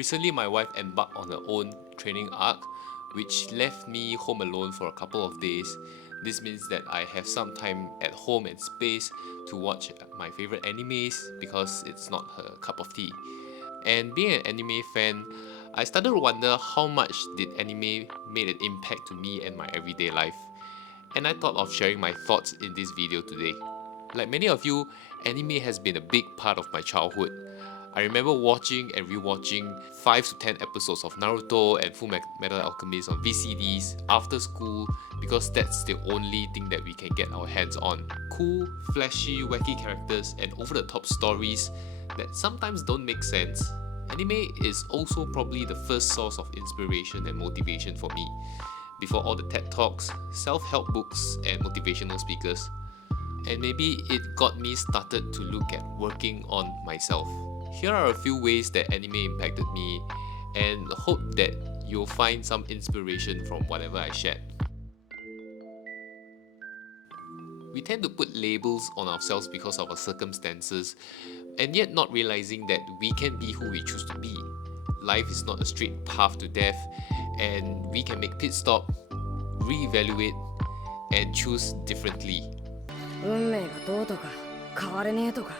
Recently, my wife embarked on her own training arc, which left me home alone for a couple of days. This means that I have some time at home and space to watch my favorite animes because it's not her cup of tea. And being an anime fan, I started to wonder how much did anime made an impact to me and my everyday life. And I thought of sharing my thoughts in this video today. Like many of you, anime has been a big part of my childhood. I remember watching and rewatching 5 to 10 episodes of Naruto and Fullmetal Alchemist on VCDs after school because that's the only thing that we can get our hands on. Cool, flashy, wacky characters and over-the-top stories that sometimes don't make sense. Anime is also probably the first source of inspiration and motivation for me, before all the TED Talks, self-help books and motivational speakers. And maybe it got me started to look at working on myself. Here are a few ways that anime impacted me, and hope that you'll find some inspiration from whatever I shared. We tend to put labels on ourselves because of our circumstances, and yet not realizing that we can be who we choose to be. Life is not a straight path to death, and we can make pit stop, reevaluate, and choose differently. 運命がどうとか変われねえとか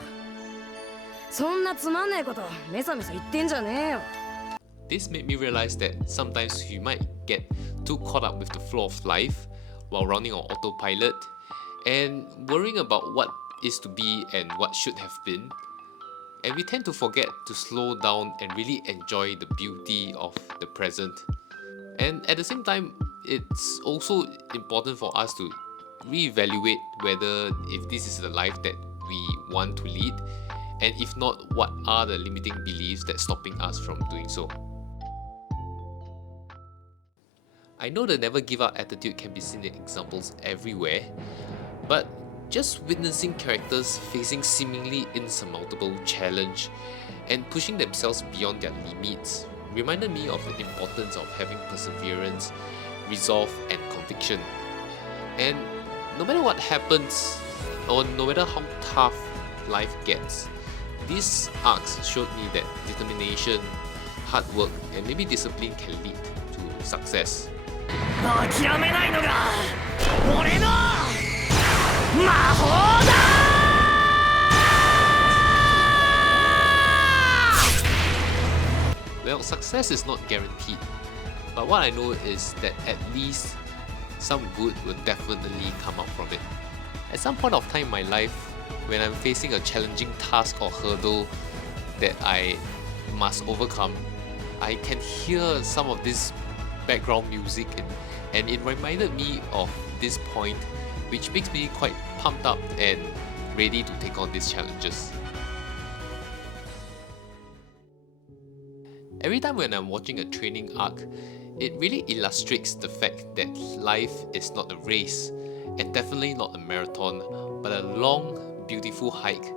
そんなつまんねえことメソメソ言ってんじゃねえよ This made me realize that sometimes you might get too caught up with the flow of life while running on autopilot and worrying about what is to be and what should have been. And we tend to forget to slow down and really enjoy the beauty of the present. And at the same time, it's also important for us to reevaluate whether if this is the life that we want to lead, and if not, what are the limiting beliefs that's stopping us from doing so. I know the never give up attitude can be seen in examples everywhere, but just witnessing characters facing seemingly insurmountable challenge and pushing themselves beyond their limits reminded me of the importance of having perseverance, resolve and conviction. And no matter what happens, or no matter how tough life gets, these arcs showed me that determination, hard work, and maybe discipline can lead to success. 諦めないのが俺の魔法だ Well, success is not guaranteed, but what I know is that at least some good will definitely come out from it. At some point of time in my life, when I'm facing a challenging task or hurdle that I must overcome, I can hear some of this background music and it reminded me of this point, which makes me quite pumped up and ready to take on these challenges. Every time when I'm watching a training arc, it really illustrates the fact that life is not a race, and definitely not a marathon, but a long, beautiful hike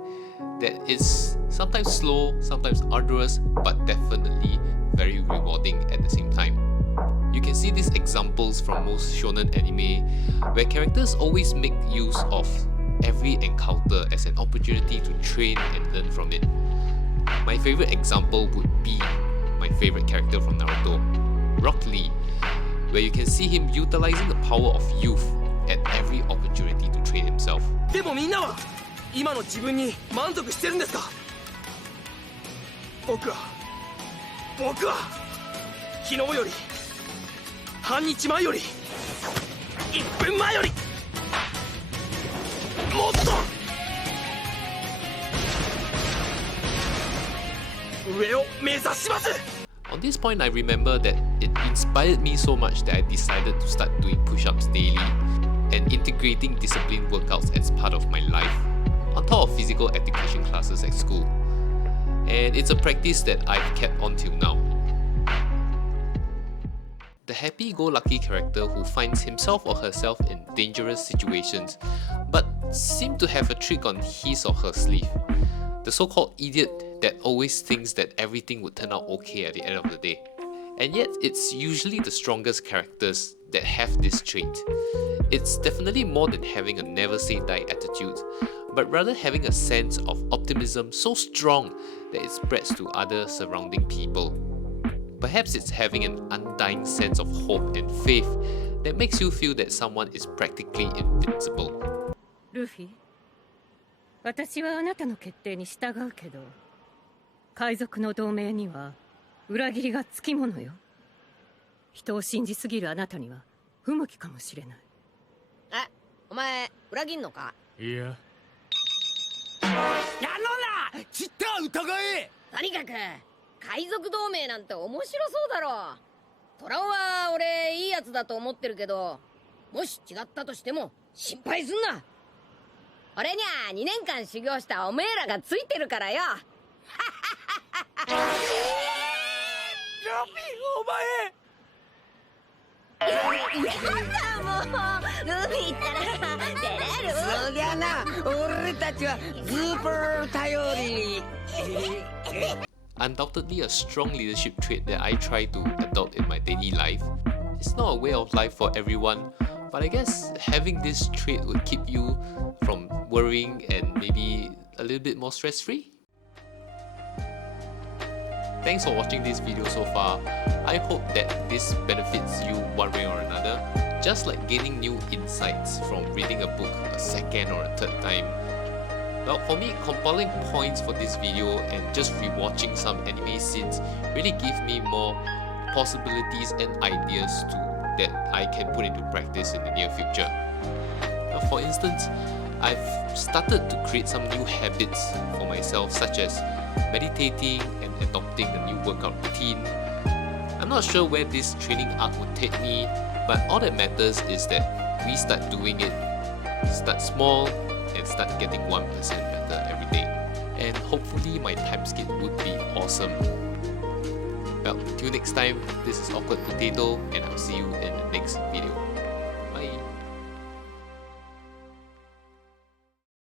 that is sometimes slow, sometimes arduous, but definitely very rewarding at the same time. You can see these examples from most shonen anime, where characters always make use of every encounter as an opportunity to train and learn from it. My favorite example would be my favorite character from Naruto, Rock Lee, where you can see him utilizing the power of youth at every opportunity to train himself. でもみんなは今の自分に満足してるんですか？僕は昨日より半日前より1分前よりもっと上を目指します。 On this point, I remember that it inspired me so much that I decided to start doing push-ups daily and integrating disciplined workouts as part of my life, on top of physical education classes at school. And it's a practice that I've kept on till now. The happy-go-lucky character who finds himself or herself in dangerous situations but seems to have a trick on his or her sleeve. The so-called idiot that always thinks that everything would turn out okay at the end of the day. And yet, it's usually the strongest characters that have this trait. It's definitely more than having a never say die attitude, but rather having a sense of optimism so strong that it spreads to other surrounding people. Perhaps it's having an undying sense of hope and faith that makes you feel that someone is practically invincible. ルフィ、私はあなたの決定に従うけど、海賊の同盟には裏切りがつきものよ。人を信じすぎるあなたには不向きかもしれない。え、お前裏切んのか？いや。やろな、ちった疑え。とにかく海賊同盟なんて面白そうだろ。トラオは俺いいやつだと思ってるけど、もし違ったとしても心配すんな。俺にゃ2年間修行したおめえらがついてるからよ。ルフィ、お前。やだもう、ルフィったら照れる。そりゃな、俺たちはスーパー頼り。Undoubtedly a strong leadership trait that I try to adopt in my daily life. It's not a way of life for everyone, but I guess having this trait would keep you from worrying and maybe a little bit more stress-free. Thanks for watching this video so far. I hope that this benefits you one way or another, just like gaining new insights from reading a book a second or a third time. Well, for me, compiling points for this video and just rewatching some anime scenes really give me more possibilities and ideas that I can put into practice in the near future. Now, for instance, I've started to create some new habits for myself, such as meditating and adopting a new workout routine. I'm not sure where this training arc would take me, but all that matters is that we start doing it, start small, and start getting 1% better every day. And hopefully my time skip would be awesome. Well, till next time, this is Awkward Potato, and I'll see you in the next video.